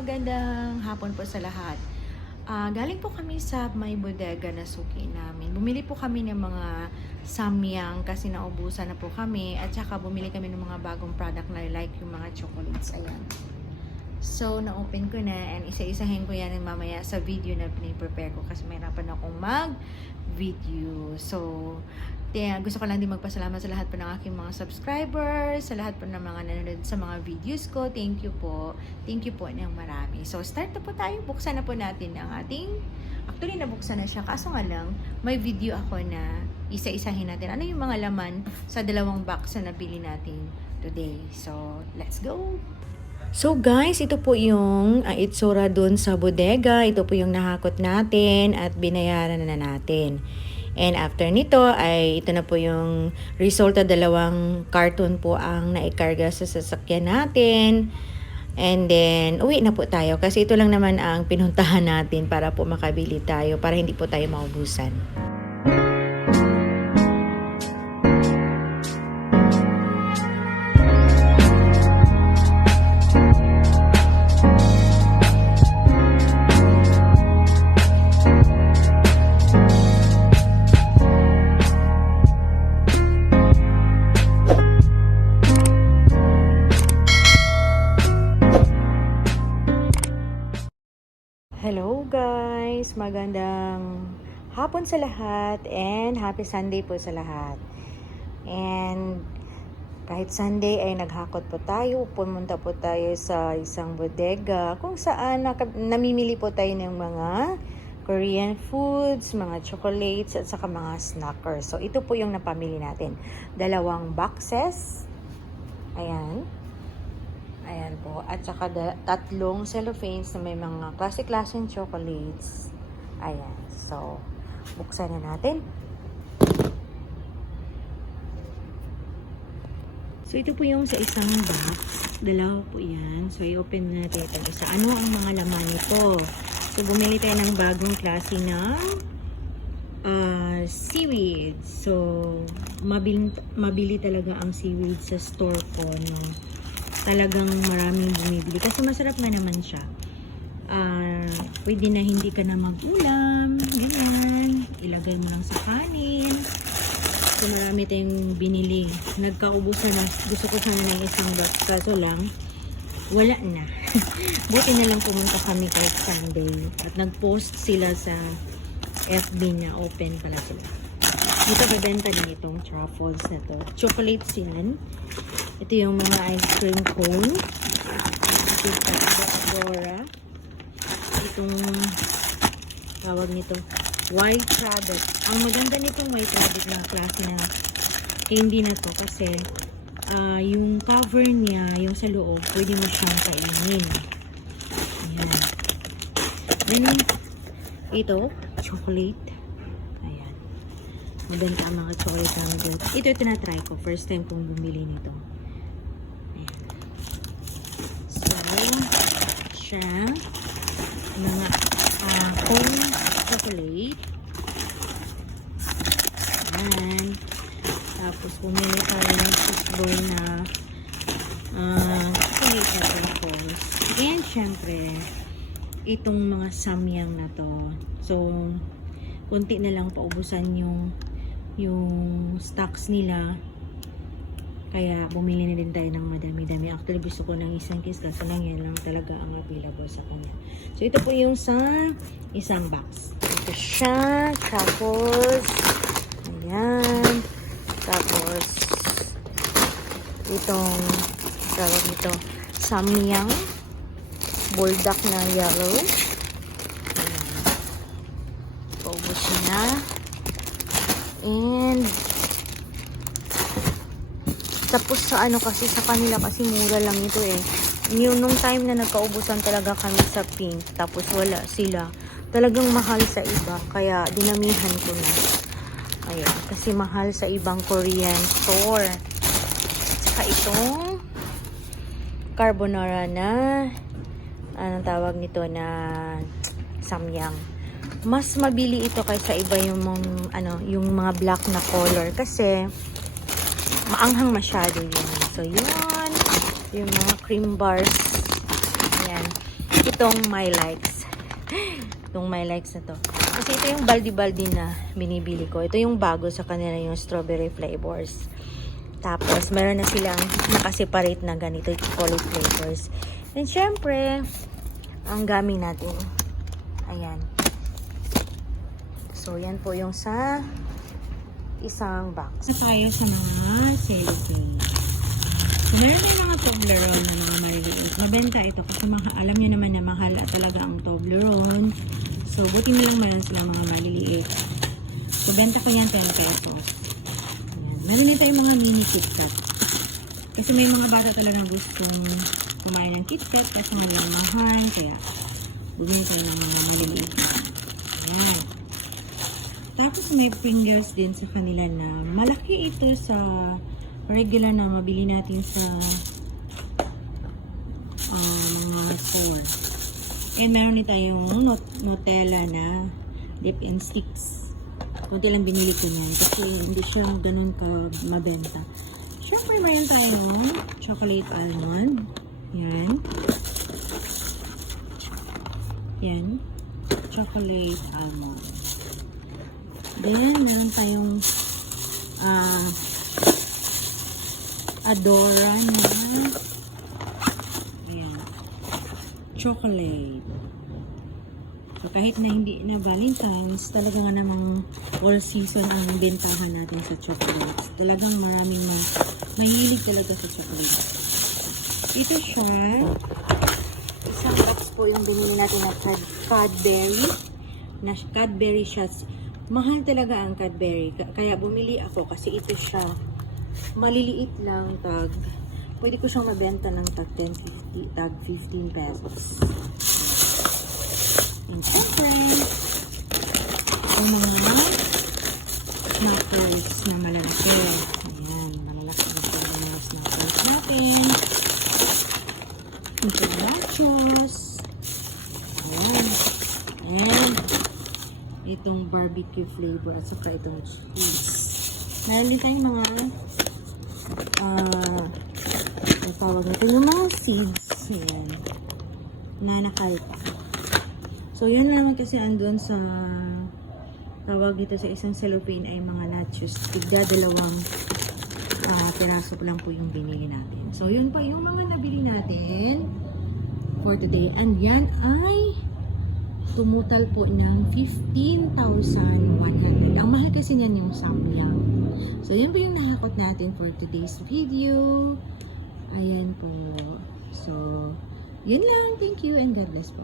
magandang hapon po sa lahat. Ah, galing po kami sa may bodega na suki namin. Bumili po kami ng mga samyang kasi naubusan na po kami at saka bumili kami ng mga bagong product na like yung mga chocolates. Ayan. So, na-open ko na and isa-isahin ko yan mamaya sa video na piniprepare ko kasi mayroon akong mag-video. So, kaya gusto ko lang din magpasalamat sa lahat po ng aking mga subscribers, sa lahat po ng mga nanonood sa mga videos ko. Thank you po. Thank you po ng marami. So, start na po tayo. Buksan na po natin ang ating... Actually, nabuksan na siya. Kaso nga lang, may video ako na isa-isahin natin. Ano yung mga laman sa dalawang box na nabili natin today. So, let's go! So guys, ito po yung uh, itsura dun sa bodega. Ito po yung nahakot natin at binayaran na natin. And after nito ay ito na po yung resulta dalawang carton po ang naikarga sa sasakyan natin. And then, uwi na po tayo kasi ito lang naman ang pinuntahan natin para po makabili tayo para hindi po tayo maubusan. Hello guys! Magandang hapon sa lahat and happy Sunday po sa lahat. And kahit Sunday ay naghakot po tayo, pumunta po tayo sa isang bodega kung saan namimili po tayo ng mga Korean foods, mga chocolates at saka mga snackers. So ito po yung napamili natin. Dalawang boxes. Ayan. Ayan po. At saka da- tatlong cellophanes na may mga klase-klaseng chocolates. Ayan. So, buksan na natin. So, ito po yung sa isang box. Dalawa po yan. So, i-open natin ito. Isa, ano ang mga laman nito? So, bumili tayo ng bagong klase ng uh, seaweed. So, mabili, mabili talaga ang seaweed sa store ko. No? Talagang maraming bumibili. Kasi masarap nga naman siya. Ah, pwede na hindi ka na mag-ulam. Ganyan. Ilagay mo lang sa kanin. So, marami tayong binili. Nagkaubusan na. Gusto ko sana ng isang box. Kaso lang, wala na. Buti na lang pumunta kami kahit Sunday. At nag-post sila sa FB na open pala sila. Dito bebenta din itong truffles na to. Chocolates yan. Ito yung mga ice cream cone. Ito yung Agora. Itong tawag nito white rabbit. Ang maganda nitong white rabbit na klase na candy na to kasi ah, yung cover niya, yung sa loob, pwede mo siyang kainin. Ayan. Then, ito, chocolate. Ayan. Maganda ang mga chocolate namin dito. Ito yung tinatry ko. First time kong bumili nito. Ayan. So, siya. Mga uh, cone chocolate. Ayan. Tapos bumili tayo ng fishbowl na uh, chocolate na truffles. And syempre, itong mga samyang na to. So, konti na lang paubusan yung yung stocks nila. Kaya bumili na din tayo ng madami-dami. Actually gusto ko ng isang case kaso lang yan lang talaga ang available sa kanya. So ito po yung sa isang box. Ito siya. Tapos ayan. Tapos itong tawag nito samyang buldak na yellow. Ayan. Paubos na. And tapos sa ano kasi sa kanila kasi mura lang ito eh. Yung nung time na nagkaubusan talaga kami sa pink tapos wala sila. Talagang mahal sa iba kaya dinamihan ko na. Ayan, kasi mahal sa ibang Korean store. Saka itong carbonara na anong tawag nito na samyang. Mas mabili ito kaysa iba yung mga, ano, yung mga black na color kasi maanghang masyado yun. So, yun. Yung mga cream bars. Ayan. Ito itong my likes. itong my likes na to. Kasi ito yung baldi-baldi na binibili ko. Ito yung bago sa kanila yung strawberry flavors. Tapos, meron na silang nakaseparate na ganito, chocolate flavors. And syempre, ang gaming natin. Ayan. So, yan po yung sa isang box. Na tayo sa mga cellophane. Meron tayong mga Toblerone na mga maliliit. Mabenta ito kasi maka, alam nyo naman na mahal talaga ang Toblerone. So, buti na lang meron sila mga maliliit. So, benta ko yan 10 pesos. Meron din tayong mga mini KitKat. Kasi may mga bata talagang gustong kumain ng KitKat kasi walang mahal. Kaya, bumili tayo ng mga maliliit. Ayan. Tapos may fingers din sa kanila na malaki ito sa regular na mabili natin sa um, store. And meron din tayong not Nutella na dip and sticks. Kunti lang binili ko na kasi hindi siya ganun ka mabenta. Siyempre, mayroon tayong chocolate almond. Yan. Yan. Chocolate almond. Then, meron tayong ah Adora na Ayan. chocolate. So, kahit na hindi na Valentine's, talaga nga namang all season ang bentahan natin sa chocolates. Talagang maraming ma mahilig talaga sa chocolate. Ito siya. Isang box po yung binili natin na Cad Cadbury. Na Cadbury shots. Mahal talaga ang Cadbury. Ka- Kaya bumili ako kasi ito siya. Maliliit lang tag. Pwede ko siyang mabenta ng tag 10, 50, tag 15 pesos. And syempre, yung mga snackers na malalaki. Ayan, malalaki na snackers natin. Ito nachos. Ayan. And itong barbecue flavor at saka itong cheese. Meron din tayong mga ah ang tawag natin yung mga seeds. Ayan. Na nakalpa. So, yun naman kasi andun sa tawag dito sa isang cellophane ay mga nachos. Tigda dalawang ah, piraso lang po yung binili natin. So, yun pa yung mga nabili natin for today. And yan ay tumutal po ng 15,100. Ang mahal kasi niyan yung samyang. So, yan po yung nakakot natin for today's video. Ayan po. So, yun lang. Thank you and God bless po.